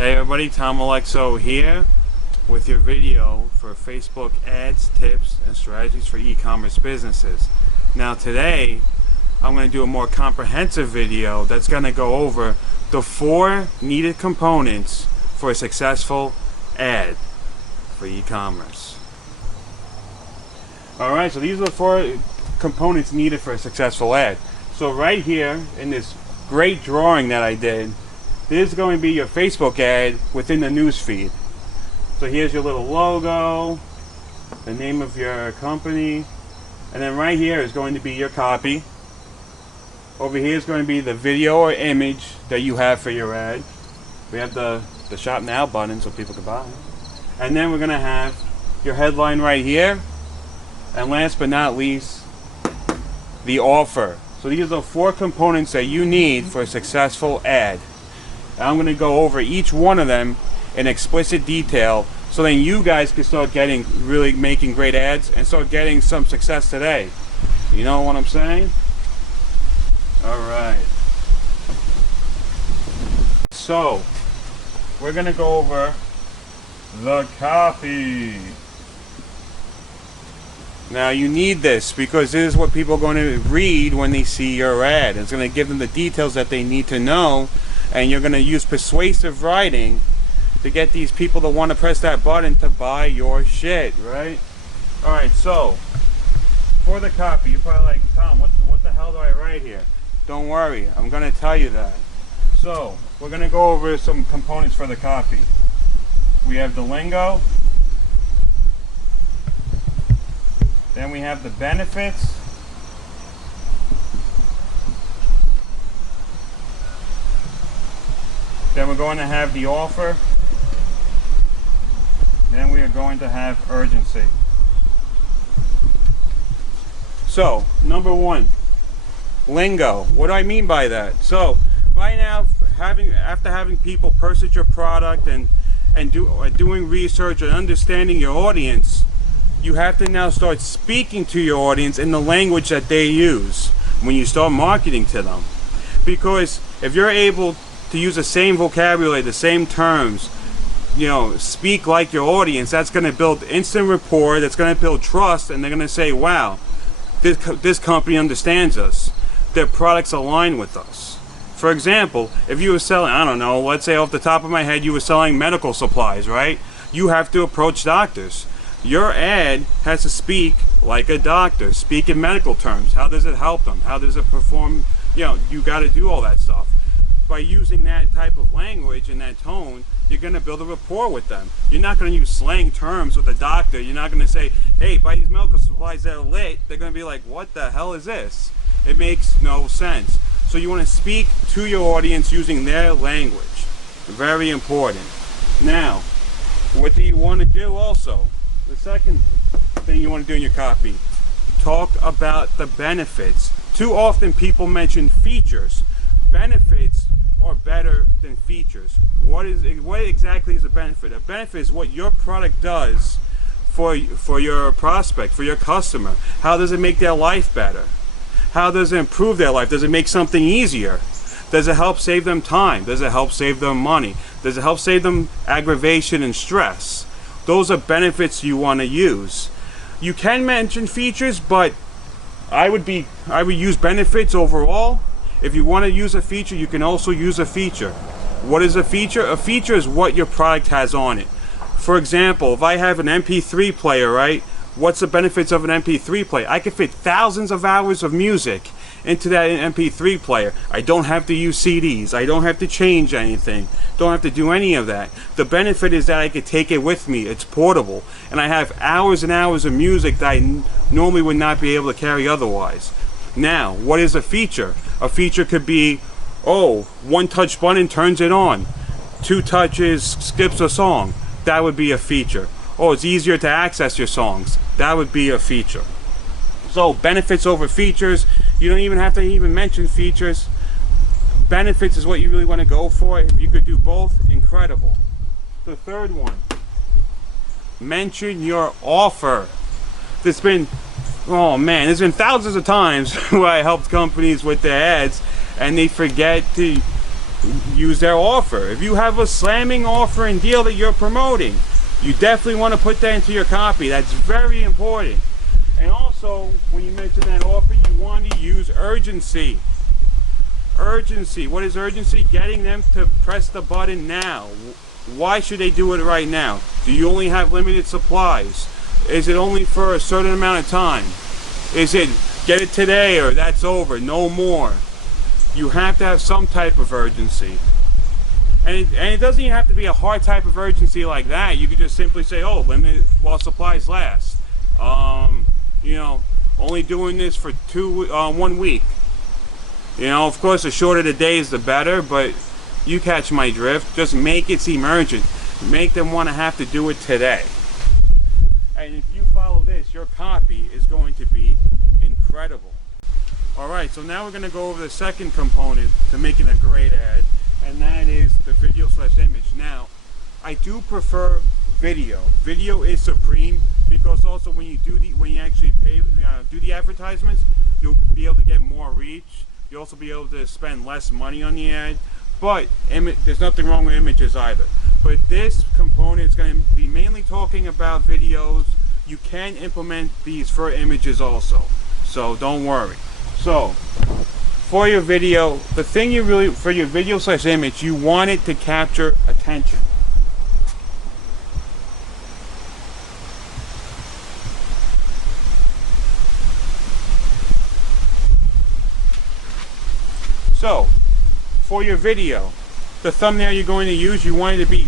Hey everybody, Tom Aleixo here with your video for Facebook ads, tips, and strategies for e-commerce businesses. Now today, I'm going to do a more comprehensive video that's going to go over the 4 needed components for a successful ad for e-commerce. Alright, so these are the 4 components needed for a successful ad. So right here in this great drawing that I did, this is going to be your Facebook ad within the news feed. So here's your little logo, the name of your company, and then right here is going to be your copy. Over here is going to be the video or image that you have for your ad. We have the shop now button so people can buy. And then we're going to have your headline right here. And last but not least, the offer. So these are the 4 components that you need for a successful ad. I'm going to go over each one of them in explicit detail so then you guys can start really making great ads and start getting some success today. You know what I'm saying? Alright. So, we're going to go over the copy. Now you need this because this is what people are going to read when they see your ad. It's going to give them the details that they need to know. And you're going to use persuasive writing to get these people to want to press that button to buy your shit, right? Alright, so for the copy, you're probably like, Tom, what the hell do I write here? Don't worry, I'm going to tell you that. So, we're going to go over some components for the copy. We have the lingo. Then we have the benefits. Then we're going to have the offer. Then we are going to have urgency. So, number 1, lingo. What do I mean by that? So, right now, after having people purchase your product and doing research and understanding your audience, you have to now start speaking to your audience in the language that they use when you start marketing to them. Because if you're able to use the same vocabulary, the same terms, you know, speak like your audience, that's going to build instant rapport, that's going to build trust, and they're going to say, wow, this company understands us. Their products align with us. For example, if you were selling, I don't know, let's say off the top of my head, you were selling medical supplies, right? You have to approach doctors. Your ad has to speak like a doctor, speak in medical terms. How does it help them? How does it perform? You know, you got to do all that stuff. By using that type of language and that tone, you're going to build a rapport with them. You're not going to use slang terms with a doctor. You're not going to say, hey, buy these medical supplies that are lit. They're going to be like, what the hell is this? It makes no sense. So you want to speak to your audience using their language. Very important. Now, what do you want to do also? The second thing you want to do in your copy, talk about the benefits. Too often people mention features. Benefits are better than features. What exactly is a benefit? A benefit is what your product does for your prospect, for your customer. How does it make their life better? How does it improve their life? Does it make something easier? Does it help save them time? Does it help save them money? Does it help save them aggravation and stress? Those are benefits you want to use. You can mention features, but I would use benefits overall. If you want to use a feature, you can also use a feature. What is a feature? A feature is what your product has on it. For example, if I have an MP3 player, right? What's the benefits of an MP3 player? I can fit thousands of hours of music into that MP3 player. I don't have to use CDs. I don't have to change anything. Don't have to do any of that. The benefit is that I could take it with me. It's portable. And I have hours and hours of music that I normally would not be able to carry otherwise. Now, what is a feature? A feature could be, oh, 1 touch button turns it on. 2 touches skips a song. That would be a feature. Oh, it's easier to access your songs. That would be a feature. So, benefits over features. You don't even have to mention features. Benefits is what you really want to go for. If you could do both, incredible. The third one, mention your offer. There's been thousands of times where I helped companies with their ads and they forget to use their offer. If you have a slamming offer and deal that you're promoting, you definitely want to put that into your copy. That's very important. And also, when you mention that offer, you want to use urgency. Urgency. What is urgency? Getting them to press the button now. Why should they do it right now? Do you only have limited supplies? Is it only for a certain amount of time? Is it get it today or that's over, no more? You have to have some type of urgency. And it doesn't even have to be a hard type of urgency like that. You could just simply say, oh, limited while supplies last. You know, only doing this for 1 week. You know, of course, the shorter the days, the better, but you catch my drift. Just make it seem urgent. Make them want to have to do it today. And if you follow this, your copy is going to be incredible. Alright, so now we're going to go over the second component to making a great ad, and that is the video/image. Now, I do prefer video. Video is supreme, because also when you actually do the advertisements, you'll be able to get more reach. You'll also be able to spend less money on the ad. But there's nothing wrong with images either. But this component is going to be mainly talking about videos. You can implement these for images also, so don't worry. So, for your video, the thing for your video/image, you want it to capture attention. So, for your video, the thumbnail you're going to use, you want it to be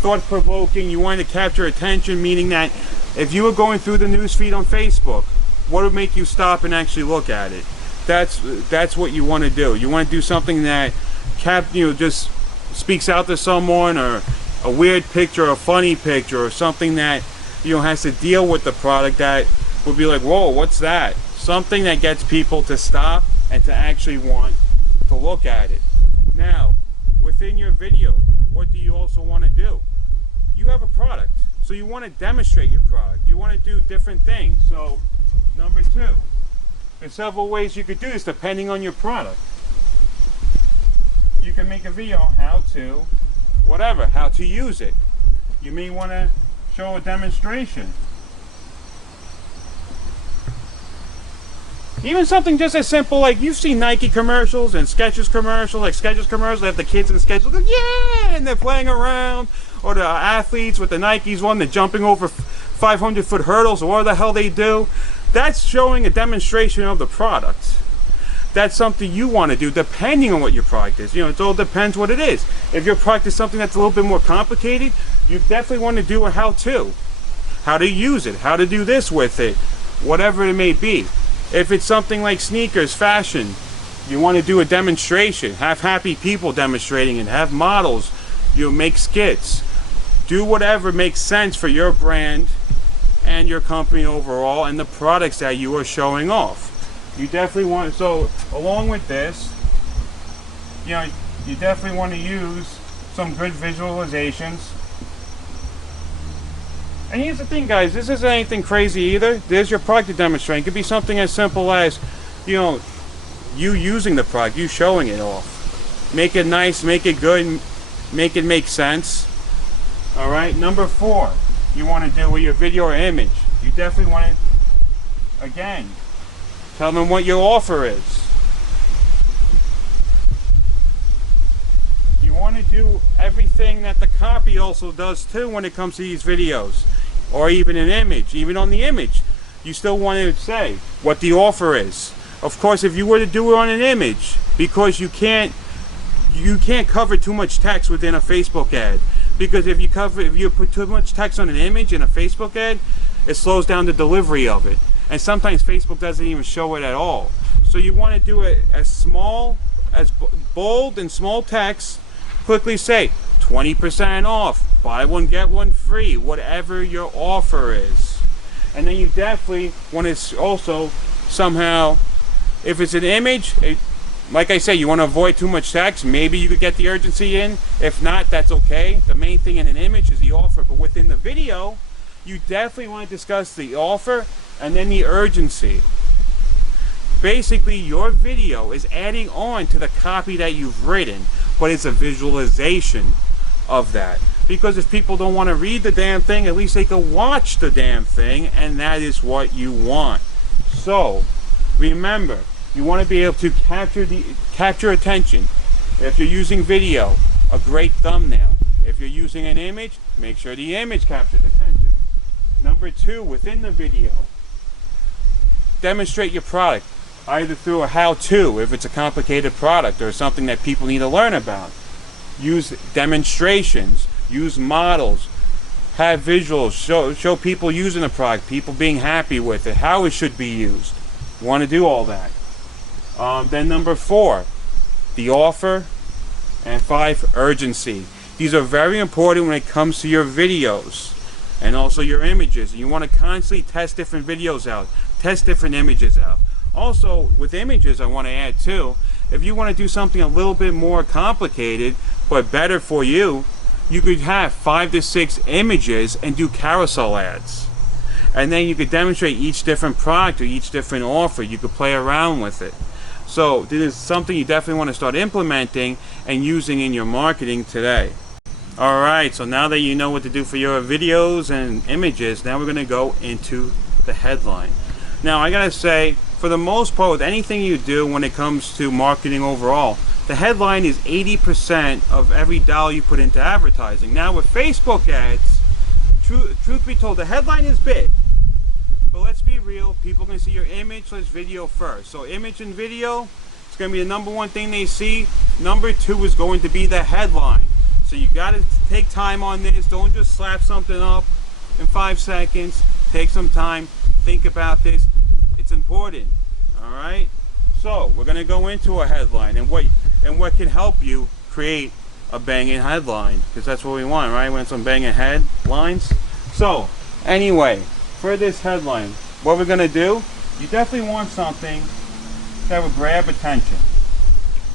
thought-provoking. You want it to capture attention, meaning that if you were going through the newsfeed on Facebook, what would make you stop and actually look at it? That's what you want to do. You want to do something that just speaks out to someone, or a weird picture, a funny picture, or something that has to deal with the product that would be like, whoa, what's that? Something that gets people to stop and to actually want to look at it. Now, within your video, what do you also want to do? You have a product, so you want to demonstrate your product. You want to do different things. So, number 2, there's several ways you could do this depending on your product. You can make a video how to use it. You may want to show a demonstration. Even something just as simple like, you've seen Nike commercials and Skechers commercials, they have the kids in Skechers, like, yeah, and they're playing around, or the athletes with the Nikes they're jumping over 500-foot hurdles, or what the hell they do. That's showing a demonstration of the product. That's something you want to do depending on what your product is. It all depends what it is. If your product is something that's a little bit more complicated, you definitely want to do a how-to. How to use it, how to do this with it, whatever it may be. If it's something like sneakers, fashion, you want to do a demonstration. Have happy people demonstrating it. Have models. Make skits. Do whatever makes sense for your brand and your company overall, and the products that you are showing off. You definitely want, so along with this, you definitely want to use some good visualizations. And here's the thing, guys, this isn't anything crazy either. There's your product to demonstrate. It could be something as simple as, you using the product, you showing it off. Make it nice, make it good, make it make sense. Alright, number 4, you want to do with your video or image. You definitely want to, again, tell them what your offer is. You want to do everything that the copy also does too when it comes to these videos, or even an image. Even on the image, you still want to say what the offer is. Of course, if you were to do it on an image, because you can't cover too much text within a Facebook ad, because if you put too much text on an image in a Facebook ad, it slows down the delivery of it, and sometimes Facebook doesn't even show it at all. So you want to do it as small, as bold and small text. Quickly say 20% off, buy one get one free, whatever your offer is. And then you definitely want to also somehow, if it's an image, like I say, you want to avoid too much text. Maybe you could get the urgency in. If not, that's okay. The main thing in an image is the offer. But within the video, you definitely want to discuss the offer and then the urgency. Basically, your video is adding on to the copy that you've written. but it's a visualization of that. Because if people don't want to read the damn thing, at least they can watch the damn thing, and that is what you want. So remember, you want to be able to capture attention. If you're using video, a great thumbnail. If you're using an image, make sure the image captures attention. Number 2, within the video, demonstrate your product, either through a how-to, if it's a complicated product or something that people need to learn about. Use demonstrations, use models, have visuals, show people using the product, people being happy with it, how it should be used. You want to do all that. Then number 4, the offer, and 5, urgency. These are very important when it comes to your videos and also your images. You want to constantly test different videos out, test different images out. Also, with images, I want to add too, if you want to do something a little bit more complicated but better for you, you could have 5 to 6 images and do carousel ads. And then you could demonstrate each different product or each different offer. You could play around with it. So this is something you definitely want to start implementing and using in your marketing today. Alright, so now that you know what to do for your videos and images, now we're going to go into the headline. Now I gotta say, for the most part, with anything you do when it comes to marketing overall, the headline is 80% of every dollar you put into advertising. Now with Facebook ads, truth be told, the headline is big. But let's be real, people are going to see your image, let's video first. So image and video, it's going to be the number 1 thing they see. Number 2 is going to be the headline. So you got to take time on this. Don't just slap something up in 5 seconds. Take some time, think about this. It's important, all right? So we're going to go into a headline and what can help you create a banging headline, because that's what we want, right? We want some banging headlines. So anyway, for this headline, what we're going to do, you definitely want something that will grab attention.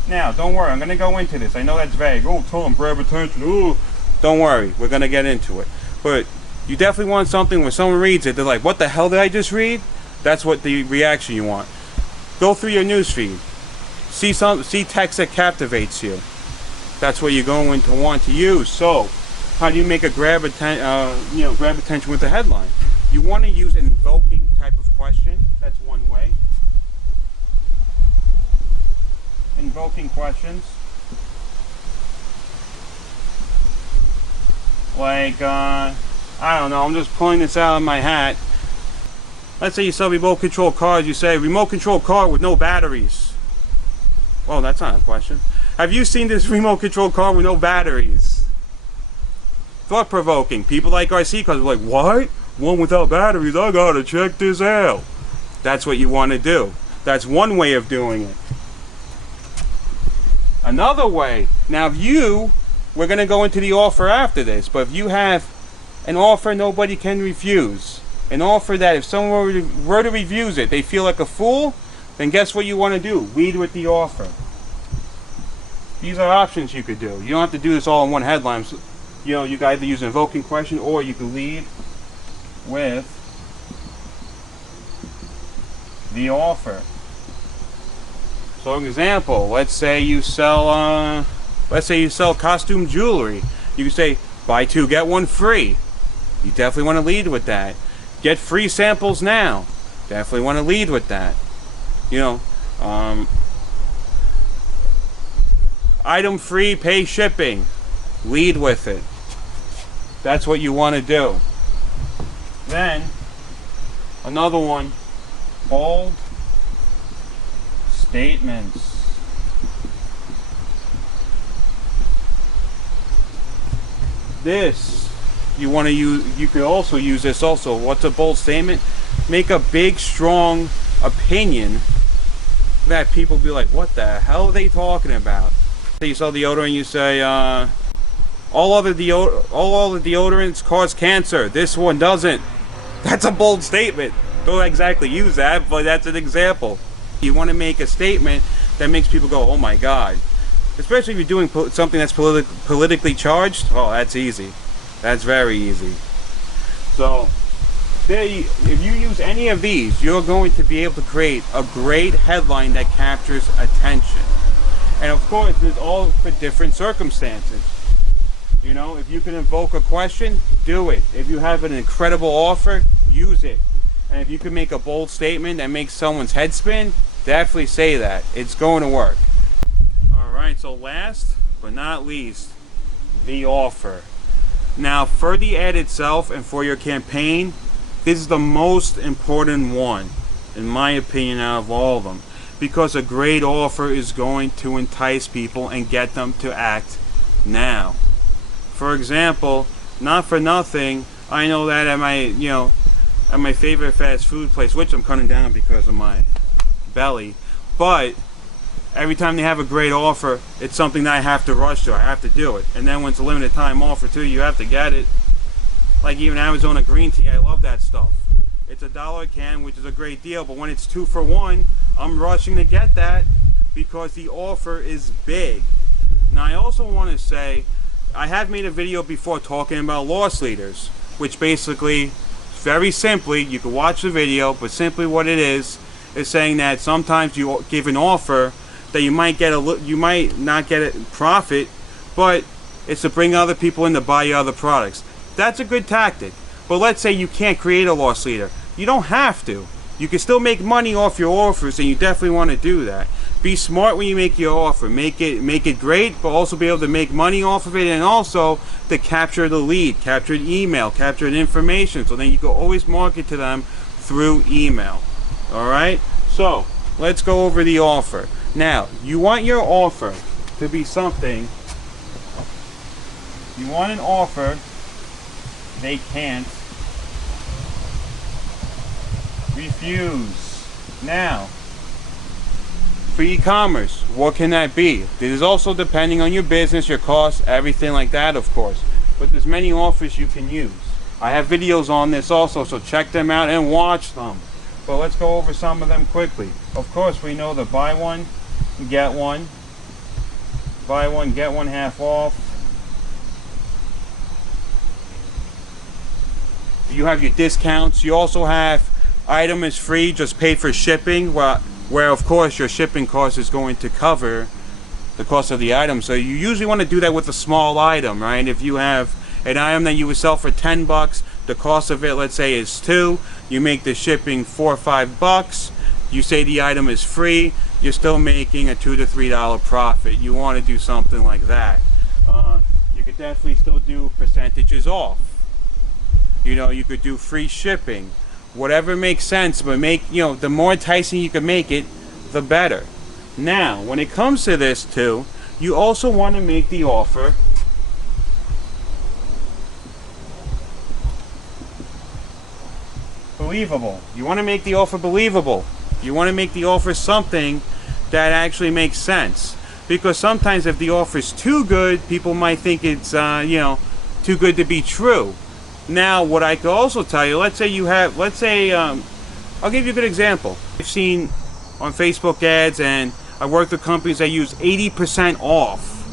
Now, don't worry, I'm going to go into this. I know that's vague. Oh, tell them grab attention. Ooh. Don't worry, we're going to get into it. But you definitely want something when someone reads it, they're like, what the hell did I just read? That's what the reaction you want. Go through your newsfeed. See text that captivates you. That's what you're going to want to use. So, how do you make a grab attention with the headline? You want to use an invoking type of question. That's one way. Invoking questions. Like, I don't know, I'm just pulling this out of my hat. Let's say you sell remote control cars, you say, remote control car with no batteries. Well, that's not a question. Have you seen this remote control car with no batteries? Thought provoking. People like RC cars are like, what? One without batteries? I gotta check this out. That's what you want to do. That's one way of doing it. Another way, now we're going to go into the offer after this, but if you have an offer nobody can refuse, an offer that if someone were to refuse it, they feel like a fool, then guess what you want to do? Lead with the offer. These are options you could do. You don't have to do this all in one headline. So, you can either use an invoking question or you can lead with the offer. So, an example, let's say you sell costume jewelry. You can say, buy 2, get 1 free. You definitely want to lead with that. Get free samples now. Definitely want to lead with that. Item free, pay shipping. Lead with it. That's what you want to do. Then, another one, bold statements. This, you want to use, you could also use this also. What's a bold statement? Make a big, strong opinion that people be like, what the hell are they talking about? You sell deodorant, you say, all other deodorants cause cancer. This one doesn't. That's a bold statement. Don't exactly use that, but that's an example. You want to make a statement that makes people go, oh my God. Especially if you're doing something that's politically charged. Oh, that's easy. That's very easy. So, if you use any of these, you're going to be able to create a great headline that captures attention. And of course, it's all for different circumstances. You know, if you can invoke a question, do it. If you have an incredible offer, use it. And if you can make a bold statement that makes someone's head spin, definitely say that. It's going to work. Alright, so last but not least, the offer. Now, for the ad itself and for your campaign, this is the most important one, in my opinion, out of all of them. Because a great offer is going to entice people and get them to act now. For example, not for nothing, I know that at my favorite fast food place, which I'm cutting down because of my belly, but every time they have a great offer, it's something that I have to rush to. I have to do it. And then when it's a limited time offer too, you have to get it. Like even Arizona green tea, I love that stuff. It's $1 a can, which is a great deal, but when it's 2 for 1, I'm rushing to get that because the offer is big. Now I also want to say, I have made a video before talking about loss leaders, which basically, very simply, you can watch the video, but simply what it is saying that sometimes you give an offer that you might not get a profit, but it's to bring other people in to buy your other products. That's a good tactic. But let's say you can't create a loss leader. You don't have to. You can still make money off your offers, and you definitely want to do that. Be smart when you make your offer. Make it great, but also be able to make money off of it, and also to capture the lead, capture the email, capture the information, so then you can always market to them through email. Alright? So, let's go over the offer. Now, you want your offer to be something, you want an offer they can't refuse. Now, for e-commerce, what can that be? This is also depending on your business, your costs, everything like that, of course. But there's many offers you can use. I have videos on this also, so check them out and watch them. But let's go over some of them quickly. Of course, we know the buy one, get one. Buy one, get one half off. You have your discounts. You also have item is free, just pay for shipping, where of course your shipping cost is going to cover the cost of the item. So you usually want to do that with a small item, right? If you have an item that you would sell for $10, the cost of it, let's say, is $2. You make the shipping $4 or $5. You say the item is free. You're still making a $2 to $3 profit. You want to do something like that. You could definitely still do percentages off. You know, you could do free shipping. Whatever makes sense, but the more enticing you can make it, the better. Now, when it comes to this too, you also want to make the offer believable. You want to make the offer believable. You want to make the offer something that actually makes sense. Because sometimes if the offer is too good, people might think it's too good to be true. Now, what I could also tell you, I'll give you a good example. I've seen on Facebook ads, and I worked with companies that use 80% off,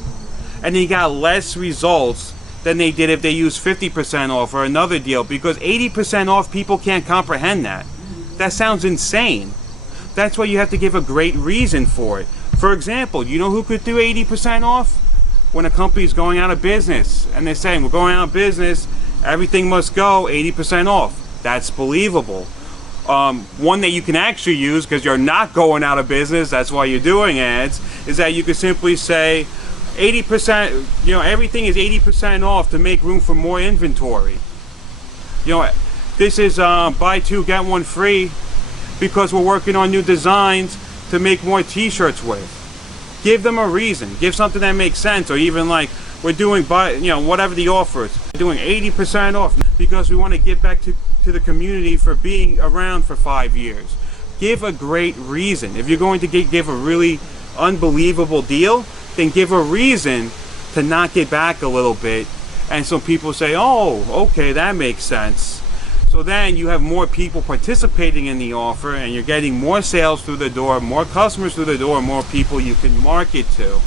and they got less results than they did if they used 50% off or another deal, because 80% off, people can't comprehend that. That sounds insane. That's why you have to give a great reason for it. For example, you know who could do 80% off? When a company's going out of business, and they're saying, we're going out of business, everything must go 80% off. That's believable. One that you can actually use, because you're not going out of business, that's why you're doing ads, is that you could simply say 80%, everything is 80% off to make room for more inventory. This is buy two, get one free, because we're working on new designs to make more t-shirts with. Give them a reason. Give something that makes sense, or even like, we're doing whatever the offer is. We're doing 80% off because we want to give back to the community for being around for 5 years. Give a great reason. If you're going to give a really unbelievable deal, then give a reason to knock it back a little bit. And so people say, oh, okay, that makes sense. So then you have more people participating in the offer, and you're getting more sales through the door, more customers through the door, more people you can market to.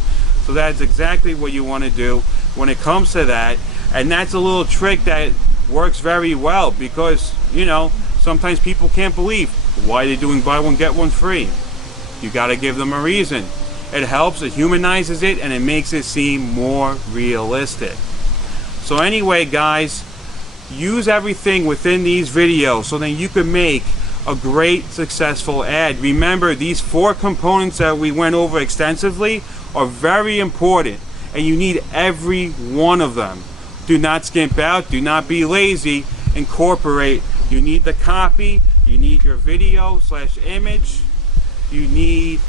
So that's exactly what you want to do when it comes to that. And that's a little trick that works very well, because sometimes people can't believe why they're doing buy one get one free. You got to give them a reason. It helps, it humanizes it, and it makes it seem more realistic. So anyway, guys, use everything within these videos so that you can make a great successful ad. Remember, these 4 components that we went over extensively are very important, and you need every one of them. Do not skimp out, do not be lazy, incorporate. You need the copy, you need your video / image, you need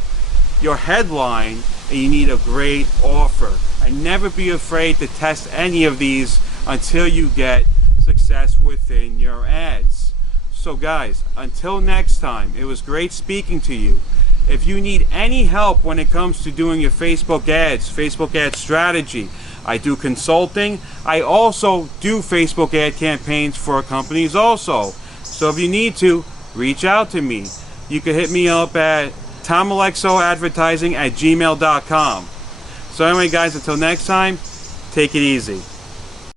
your headline, and you need a great offer. And never be afraid to test any of these until you get success within your ads. So guys, until next time, it was great speaking to you. If you need any help when it comes to doing your Facebook ad strategy, I do consulting. I also do Facebook ad campaigns for companies also. So if you need to, reach out to me. You can hit me up at tomalexoadvertising@gmail.com. So anyway, guys, until next time, take it easy.